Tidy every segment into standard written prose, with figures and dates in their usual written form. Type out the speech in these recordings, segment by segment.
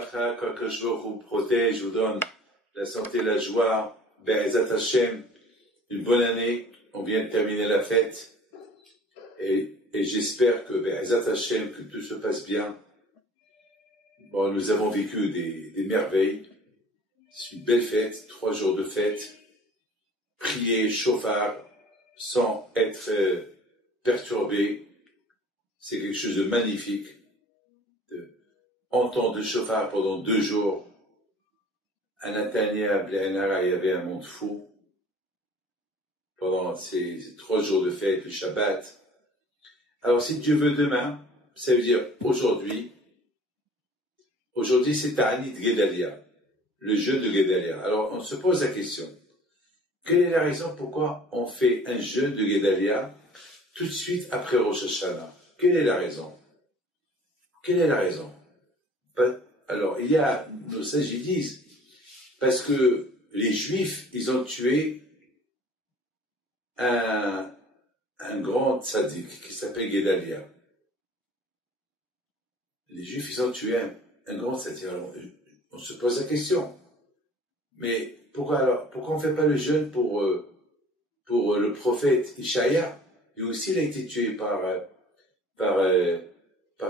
bracha, que je vous protège, je vous donne la santé, la joie, Be'ezat Hashem, une bonne année, on vient de terminer la fête, et j'espère que Be'ezat Hashem, que tout se passe bien. Bon, nous avons vécu des merveilles, c'est une belle fête, 3 jours de fête, prier, chauffard, sans être perturbé, c'est quelque chose de magnifique. Entendre le chauffard pendant 2 jours, à Natania, à Bléanara, il y avait un monde fou. Pendant ces 3 jours de fête, le Shabbat. Alors, si Dieu veut demain, ça veut dire aujourd'hui c'est Ta'anit Gedalia, le jeûne de Gedalia. Alors, on se pose la question, quelle est la raison pourquoi on fait un jeûne de Gedalia tout de suite après Rosh Hashanah? Quelle est la raison? Quelle est la raison? Alors, il y a, nos sages ils disent, parce que les Juifs, ils ont tué un grand tzaddik qui s'appelle Gedalia. Les Juifs, ils ont tué un grand tzaddik. Alors, on se pose la question, mais pourquoi on ne fait pas le jeûne pour le prophète Ishaïa? Lui aussi, il a été tué par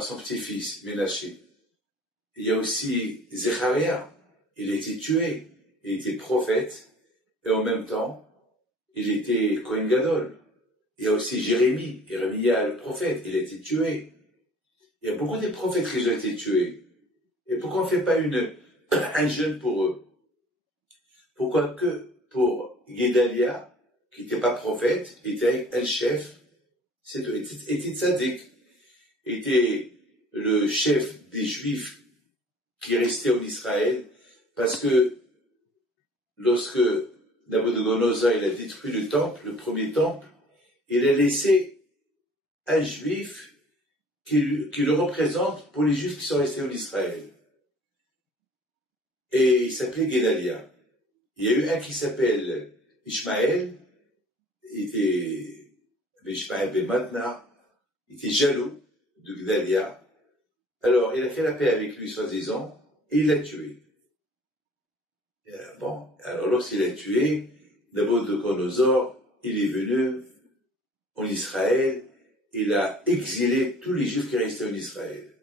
son petit-fils, Ménaché. Il y a aussi Zecharia, il a été tué, il était prophète, et en même temps, il était Kohen Gadol. Il y a aussi Jérémie, le prophète, il a été tué. Il y a beaucoup de prophètes qui ont été tués. Et pourquoi on ne fait pas un jeûne pour eux? Pourquoi que pour Gedalia, qui n'était pas prophète, était un chef, était tzaddik, était le chef des Juifs qui restait en Israël, parce que lorsque Nabucodonosor il a détruit le temple, le premier temple, il a laissé un Juif qui le représente pour les Juifs qui sont restés en Israël. Et il s'appelait Gedalia. Il y a eu un qui s'appelle Ishmaël, il était Ishmaël ben Matna, il était jaloux de Gedalia. Alors, il a fait la paix avec lui, soi-disant, et il l'a tué. Bon, alors lorsqu'il l'a tué, Nabucodonosor, il est venu en Israël, il a exilé tous les Juifs qui restaient en Israël.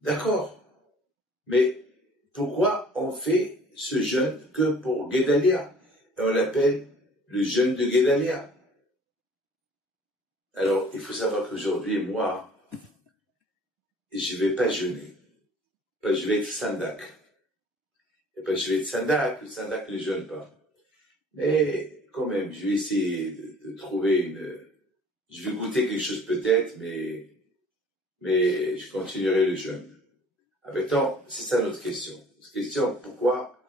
D'accord, mais pourquoi on fait ce jeûne que pour Gedalia? Et on l'appelle le jeûne de Gedalia. Alors, il faut savoir qu'aujourd'hui, moi, je ne vais pas jeûner. Je vais être sandak. Et pas je vais être sandak, le sandak ne jeûne pas. Mais quand même, je vais essayer de trouver je vais goûter quelque chose peut-être, mais je continuerai le jeûne. Avec temps, c'est ça notre question. Cette question, pourquoi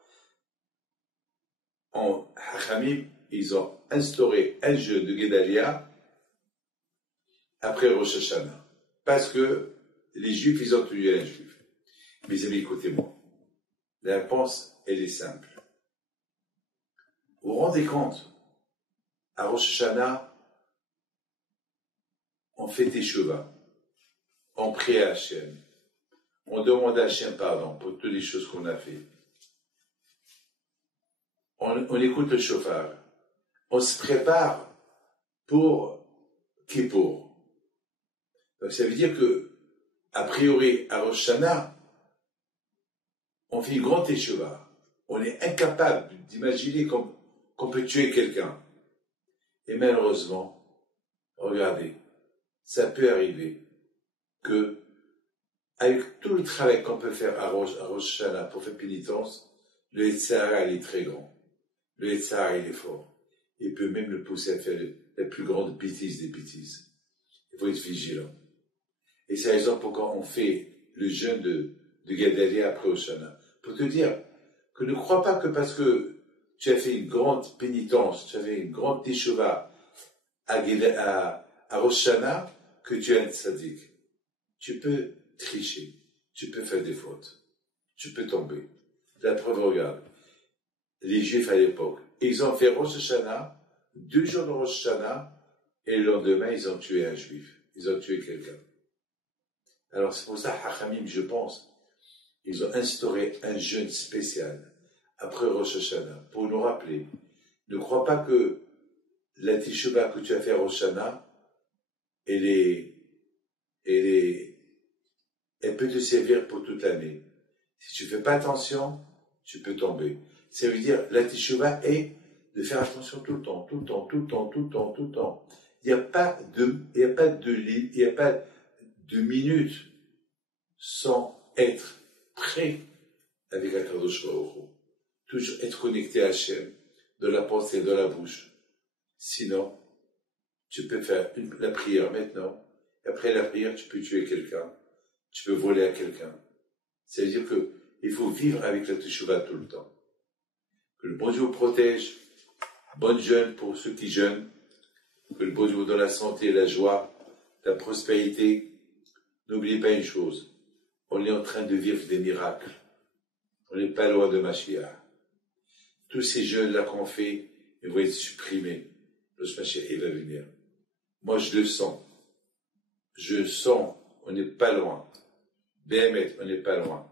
Hachamim, ils ont instauré un jeûne de Gedalia après Rosh Hashanah. Parce que les Juifs, ils ont tué un Juif. Mes amis, écoutez-moi. La réponse, elle est simple. Vous vous rendez compte, à Rosh Hashanah, on fait Teshuvah, on prie à Hachem, on demande à Hachem pardon pour toutes les choses qu'on a fait. On écoute le shofar, on se prépare pour Kippour. Donc ça veut dire que, a priori, à Rosh Hashanah, on fait une grande Teshuvah. On est incapable d'imaginer qu'on peut tuer quelqu'un. Et malheureusement, regardez, ça peut arriver que, avec tout le travail qu'on peut faire à Rosh Hashanah pour faire pénitence, le Yetzirah, il est très grand. Le Yetzirah, il est fort. Il peut même le pousser à faire la plus grande bêtise des bêtises. Il faut être vigilant. Et c'est la raison pourquoi on fait le jeûne de Gedalia après Rosh Hashanah. Pour te dire que ne crois pas que parce que tu as fait une grande pénitence, tu as fait une grande teshuvah à Rosh Hashanah, que tu es un tzaddik. Tu peux tricher, tu peux faire des fautes, tu peux tomber. La preuve, regarde, les Juifs à l'époque, ils ont fait Rosh Hashanah, 2 jours de Rosh Hashanah, et le lendemain, ils ont tué un Juif, ils ont tué quelqu'un. Alors c'est pour ça, Hachamim, je pense, ils ont instauré un jeûne spécial après Rosh Hashanah pour nous rappeler. Ne crois pas que la Teshuvah que tu as fait à Rosh Hashanah, elle peut te servir pour toute l'année. Si tu ne fais pas attention, tu peux tomber. Ça veut dire, la Teshuvah est de faire attention tout le temps, tout le temps, tout le temps, tout le temps, tout le temps. Il n'y a pas de minute sans être prêt avec Akadosh Baruch Hu. Toujours être connecté à Hachem, de la pensée, de la bouche. Sinon, tu peux faire la prière maintenant. Après la prière, tu peux tuer quelqu'un. Tu peux voler à quelqu'un. Ça veut dire qu'il faut vivre avec la Teshuvah tout le temps. Que le bon Dieu vous protège. Bonne jeûne pour ceux qui jeûnent. Que le bon Dieu vous donne la santé, la joie, la prospérité. N'oubliez pas une chose. On est en train de vivre des miracles. On n'est pas loin de Mashiach. Tous ces jeûnes-là qu'on fait, ils vont être supprimés. Le Mashiach, il va venir. Moi, je le sens. Je le sens. On n'est pas loin. Béhémet, on n'est pas loin.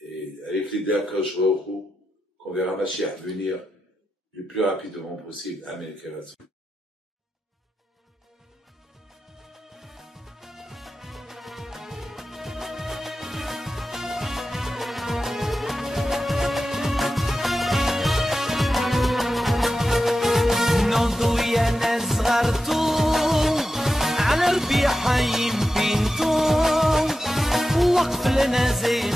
Et avec l'idée d'Akadosh Baruch Hu, qu'on verra Mashiach venir le plus rapidement possible. Amen. على ربيع حيم بنتو وقف لنا زين